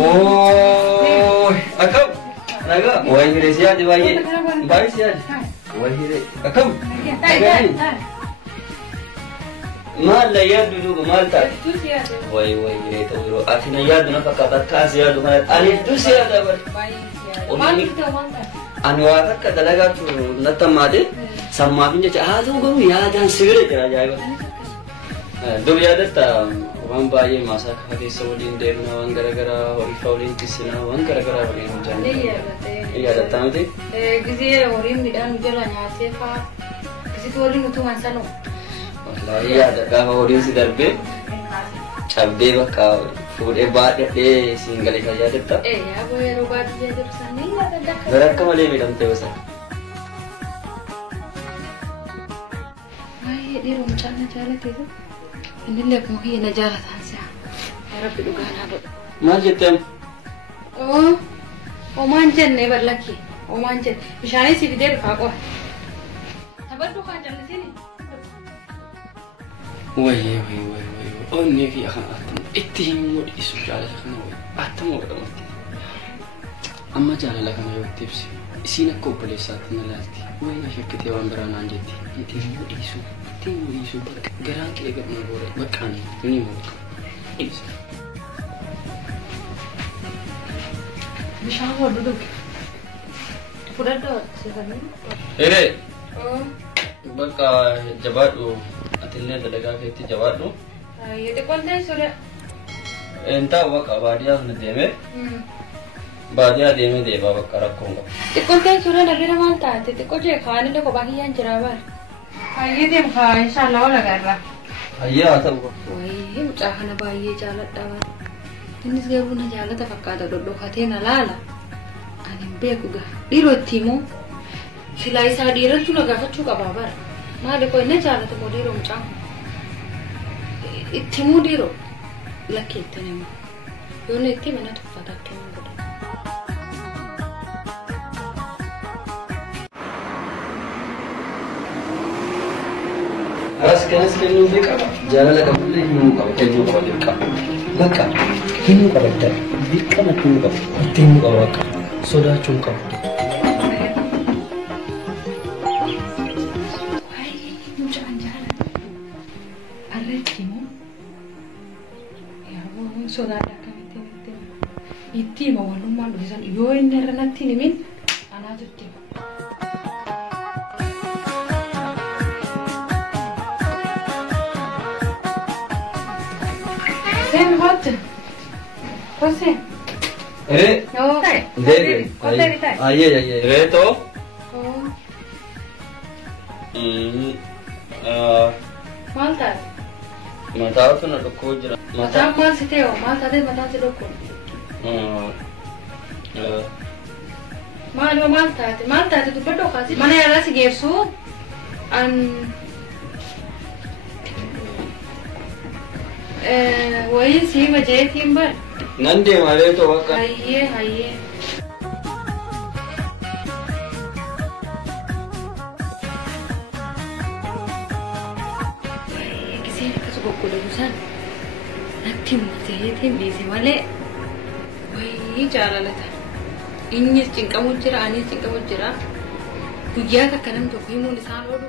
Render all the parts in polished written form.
Oh, akam, naga, wahai Malaysia di bayi, bayi siapa? Wahai, akam, mal lah ya dulu mal tak. Wahai ini tu dulu, akhirnya ya dulu pakai kas ya dulu kan, ani tu siapa ber? Anu apa kata laga tu, nata made, sama punya cah tu guru ya dan segera kira jaya. Dulu ya dah wan bayi masak hari sebelum demo wan gara-gara hari Faulin tisna wan gara-gara hari hujan. Iya datang tu. Gizi hari ni dan jalan nasi fa. Gizi tu hari itu masa no. Wallahi iya datang hari si darbe. Cabbe baka food ebat deh single saja datang. Ya boleh robat dia tu sana iya datang. Berat kemana minum teh besar. Ay di rumah sana jalan tu. Ini lihat mungkin nak jalan saja. Harap diduga nak. Macam tu. Oh manjan ni berlaki. Oh manjan. Misalnya si video aku. Sabar tu kan jalan sini. Wah. Oh ni dia akan atam. Itu mau isu jalan kan wah. Atam orang mati. Amma jalan lah kan wah tips. Sini kau boleh satu nalarti. Wah nak kita orang beranan jadi. Itu mau isu. Temu isu gerang kita agak menggoreng makan ini mau isu. Bisa awak duduk. Sudah dah sekarang. Baka jabat tu, atilnya dalaga kita jabat tu. Iya tu konten sudah. Entah baka badia nak deme. Badia deme deh bapa karak konga. Tu konten sudah lagi ramai tak. Tu kau je खाने तो को बाकी yang cerawat. ये दे भाई इंशाल्लाह लगा रहा Iya atau वही उचाहा ना भाई ये जालत दाwan ini sekarang na jalan tak fakada dodo hati na lala anim bekuga diro timo silai sa diro tu naga facu ka babar na de ko ne jalan to diro mchang itimo diro laki tene yo ne itti mena to fata ke Aras kenas kenu beka jalan lagi boleh himu kau kenu kau beka beka himu kau beka beka nak himu kau timu kau beka soda cungkap soda ada kami iti mau rumah luisan yo ini nanti nih min anak tuh Sen hot. Kose? No. Dede. Kose bitai. Iya. Reto. Malta. Mata tu nak dokor je. Mata mal siteo. Malta deh mata sedokor. Malu Malta. Malta tu berdoa kasih. Mana yang lagi gersu? वही सी वजह थी बर नंदे मारे तो वका हाइये किसी ने कहा सुबह को लूसान नथी मुझे थी बीसी वाले वही चाला लेता इन्हीं चिंका मुझे रानी चिंका मुझे रा तुझे का कलम तो कोई मुझे साल और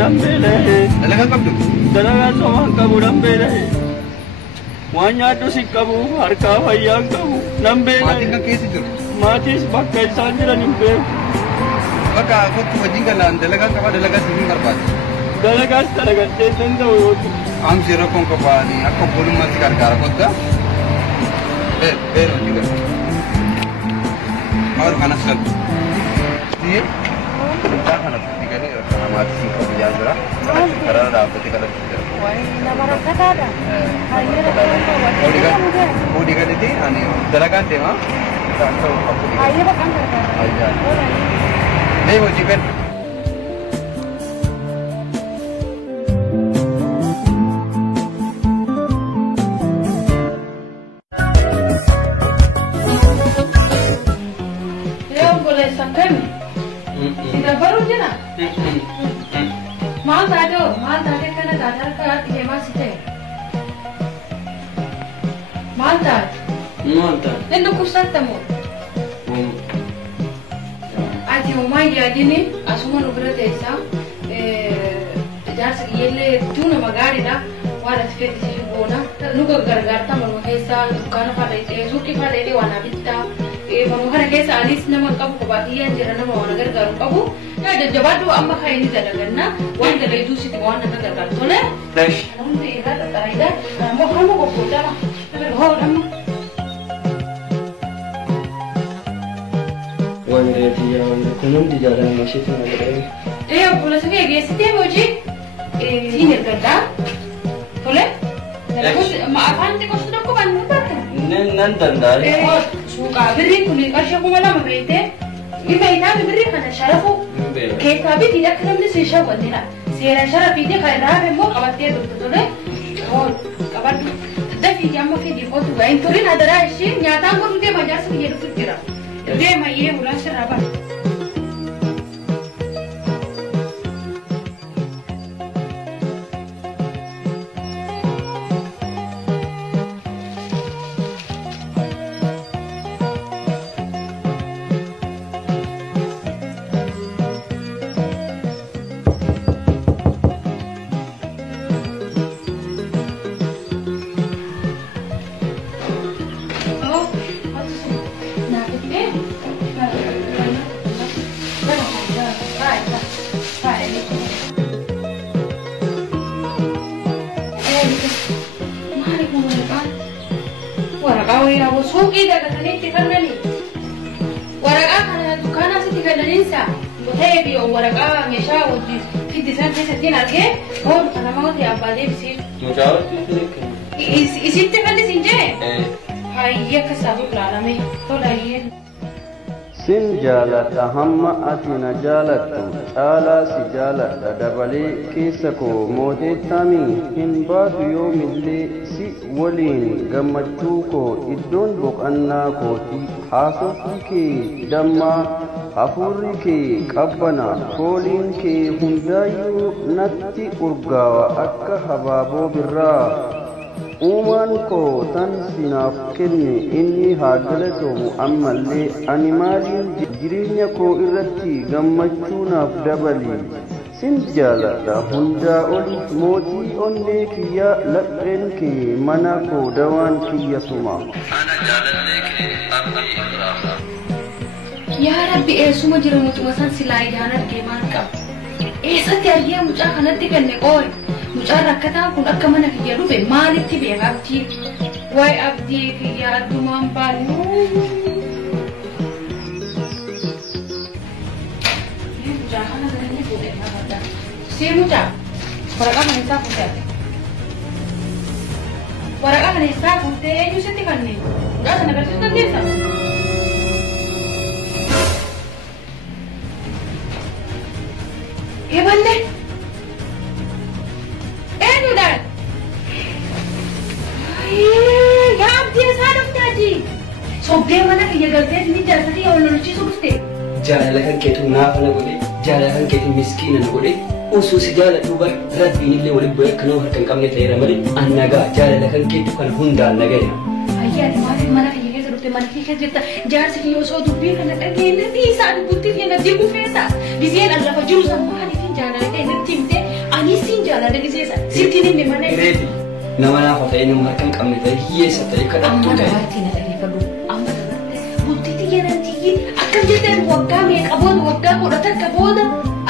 Nambele. Dalaga kabdu. Dalaga soman kabu nambele. Wanya tu si kabu harka bayang kabu nambele. Mati ka kesi tu. Mati sebagai sanjran nimbe. Maka aku tu wajib kan dalaga kaba dalaga sini berbat. Dalaga tetan tu. Am zero kong kaba ni aku belum masih kar kota. Bero juga. और खाना सब ये क्या खाना ठीक है हमारे सिंह को भी याद रहा करा रहा आपको दिखा रहा वही नंबर कटा था वो दिखा देती आने जरा का थे हाँ तो आपको दिखा आइए बकाम करता आइए नहीं वो चिकन माल ताटे का ना गाजर का ये माल सीधे माल ताट इन्हें कुछ साथ तमो आज उमाई यादी ने आसुमान उबरे तेसा जैसे ये ले तू ना मगाड़ी ना वाला स्पेट से बोना नुका गरगरता मनो ऐसा दुकान फाले थे सुकी फाले थे वाना बिता मनोहर कैसा आलिस नमक कब कबाती है जरा नमक वाना गरगरू कबू या जब तो अम्मा खाई नहीं जाता करना वन तो ले दूसरी दीवान ना गरगर तो ले फ्रेश हम तो ये ना तो इधर हम को पूछा ना तो हो हम वन रेडी या वन कुनून दी जा रहा है मशीन में लग रही है पुलिस के ये सिटी मुझे सीनियर करता बोले माफान ते कुछ तो को बंद करता नन तंदार suka beri kulit kasih aku malam berita, ini berita beri karena syarafu, kita tapi tidak kena beri sisa bandira, sihara syaraf ini kalau dah memang kawan dia tu le, oh kawan tu, tapi dia mau pergi foto, ini tu ni ada rasi, nyata aku tu dia macam seperti itu kira, dia macam ye ulas syaraf. Suki dah kata ni tikar nani. Warga kan dukaan asal tikar nani sah. Bukan dia warga mesha wujud. Kita sana sesuatu narke. Oh, karena mau dia apa dia bisir. मुझे तो नहीं इसी tikar ni sinje. हाँ ये कसबु लाना में तो लाइए. Sin jaalladha hamma ati na jaalattu caalaa si jaaladha dabalee keessa koo mooteettamii hin baatu yoomillee si waliin gammachuu koo iddoon boqannaa kooti haasofni kee dammaa hafuurri kee qabbana fooliin kee hundaayyuu natti urgaawa akka habaaboo birraa uumaan koo tan sinaaf kenne inni haa galatoomu ammallee ani maaliin jireenya koo irratti gammachuu naaf dabali sin jaaladha hundaa oli mootii onnee kiyya lapheen kee mana koo dawaan kiyya suma yaa rabbi eessuma jira mucuma san silaa ijaan argee maal qaba eessatti argee mucaa kanatti kenne qool mucaa rakkataan kun akka mana kiyya dhufe maalitti beeka abdii waa'ee abdii kiyya addumaan baannu mucaa kana galanii fuudhee nafadha see mucaa waraqaa kana isaa fuudhee waraqaa kana isaa fuudhee eenyu sitti kanneen mucaa sana agarsiisuu dandeessa eeballe eenyudhaan yaa abdii isaa dhuftaati sobbee mana kiyya galtee ni jaallatii ol lolchiisuu dhufte jaalala kan keetu naafana godhe jaalala kan keetu miskiina na godhe osoo si jaaladhu bar rabbiin illee waliin bu'ee akkanoo harka hin qabne ta'eera malee an nagaa jaalala kan keetu kan hundaan nagaya ayyaani maaliif mana kiyya keessa dhufte mana kiyya keessa jirta jaarsi kiyya osoo dubbii kana dhageenya dhiisaa dubbutti kiyya natti gufeessa biseen allafa jiru san maaliif jaalladhe natti himte ani siin jaalladhe giseessa sittiin inni mana Gireeti nama naafa ta'e nama harka hin qabne ta'e hiyyeessa ta'e kadhattuu amma ta'e. dabaatti na dhaggeeffadhu amma dabaatti bultii xiyyaanatti akka jetteen waggaa meeqa booda waggaa kudha takka booda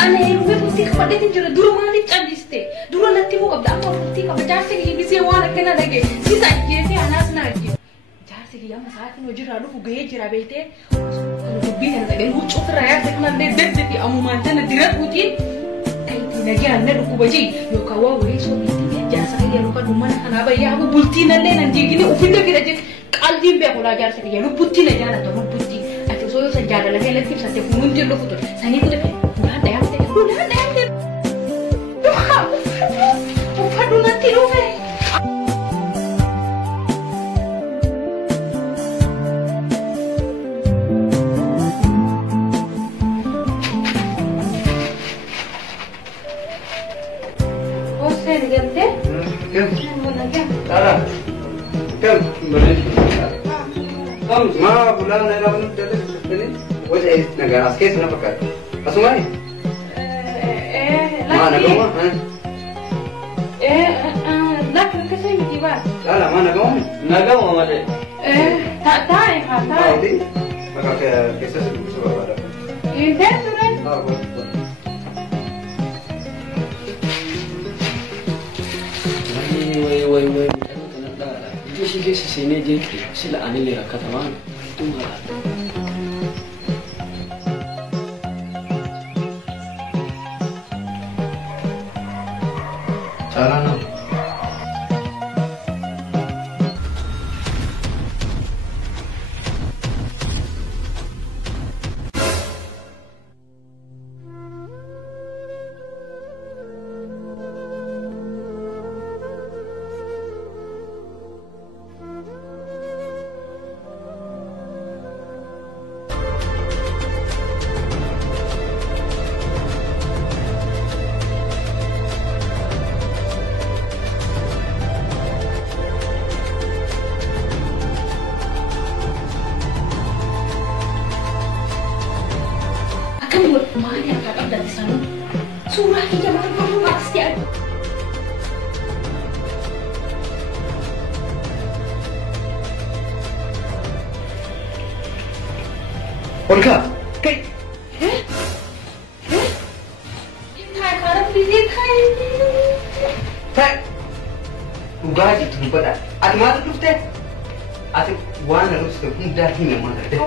ana heerumee bultii qabadheetiin jira dura maaliif calliste dura natti himuu qabda amma bultii qaba jaarsi kiyya gisee waan akkana dhage sisa ajjeesee anaas na ajjeese jaarsi kiyya amma sa'aatiin hojiirraa dhufu gahee jira beektee dubbii kana dhagee huccuu ofirraa yaadde kanallee daddafi ammumaan tana diradhuutiin kayitii nagaan na dhukkuba jee yookaan waa wayii soomiti jaarsa kiyya luka dummana kanaa bayyaa bultii nallee nan diigine ufitti fida jee qalbiin beekulaa jaarsa kiyya lubbutti na jaalata lubbutti ati osoo yoo san jaalalanii alatti ibsatte kunuun jirru futu sanii kutu ulaan dhayaamte uffadhu natti dhufe. Ma bulan na lang dito sa wala nagaras kes na pakat. Asumay. Ma nagawa. Laki kasi hindi ba? Lala ma nagawa. Nagawa mali. Tayo ha, tayo. Hindi. Maka kesa sa baba. Hindi, sunan. Way. Itu sih guys sini je sila ani lera kataman tu malah. Cara na. Maali yang kakak dari sana? Surah kita malu pasti ada. Olga, kay. Thai karena pilih Thai. Thai. Ugaji tu pada. At mata tu teh. At wana lu tu mudah hina mana teh.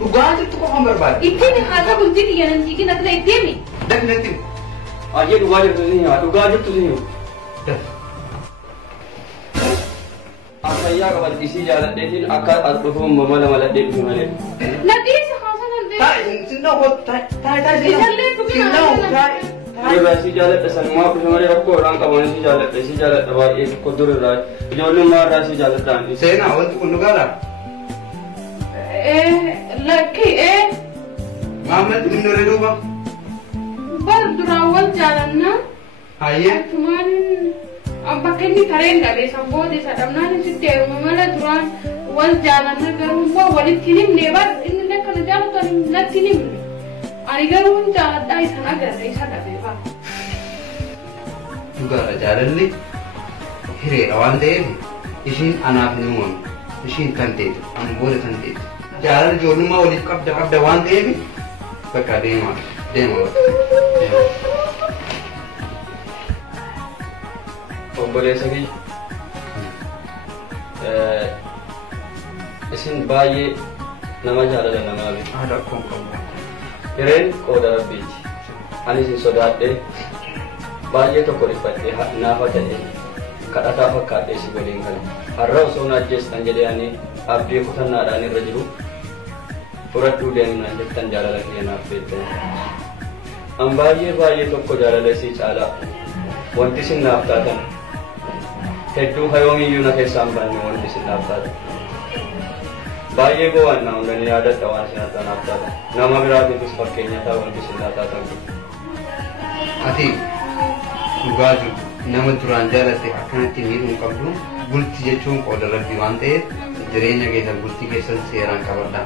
Ugaji tu kau hambar bad. Itu ni harga bunti dia nanti kita nak itu ni. Dak nanti. Aje duga jab tu नहीं है दुगा जब tu नहीं हो. Dah. Apa ya kalau isi jalan detin akal atau mama malah detin mana. Nanti sekarang nanti. Thai, sinna ho Thai. Sinna ho Thai. ये वैसी जाले पे सनमा कुछ हमारे आपको orang kawan si jalan पे si jalan दवा एक कोदर राज जो लोग मार रहा si jalan तानी. Saya nak untuk kunugala. Laki Mamat minum redu bang. Berdurawal jalannya. Ayah. Kemarin apa kini keren gak deh sambo di sadamna ni sitte rumah duran wal jalannya garumba walit kinim lebar ini nak kena jalan tu nak kinim. Ari garum jalan dah sana garai sada beba. Juga jalan ni. Hire rawan deh. Isin anak minum. Isin kantin. Anu boleh kantin. Jalan jodoh mau di kap dawan deh. Pakai demo. Obboleessa kiyya isin baay'ee nama jaalala namaa beeku. Ada kompon. Hireen qooda rabbiiti. Ani isin sodaadhee baay'ee tokko dhiphadhee naafa ta'ee kadhataa fakkaadhee si waliin kana. Har'a osoo na ajjeestan jedhee ani abdii kutannaadhaan irra jiru fudhadhuu deemnaan jettan jaalala kiyya naaf beektan. An baay'ee tokko jaalala isii caalaa wanti isin naaf taatan hedduu hayoomiyyuu na keessaan banne wanti isin naaf taatan. Baay'ee gowwaannaa hundanii yaadadha waan isin har'a naaf taatan. Nama biraatiifis fakkeenya ta'a wanti isin naaf taatan. Ati dhugaa jiru nama duraan jaalatte akkanatti miidhuu qabdu bulti jechuun qooda rabbii waan ta'eef jireenya keessan bultii keessan seeraan qabadhaa.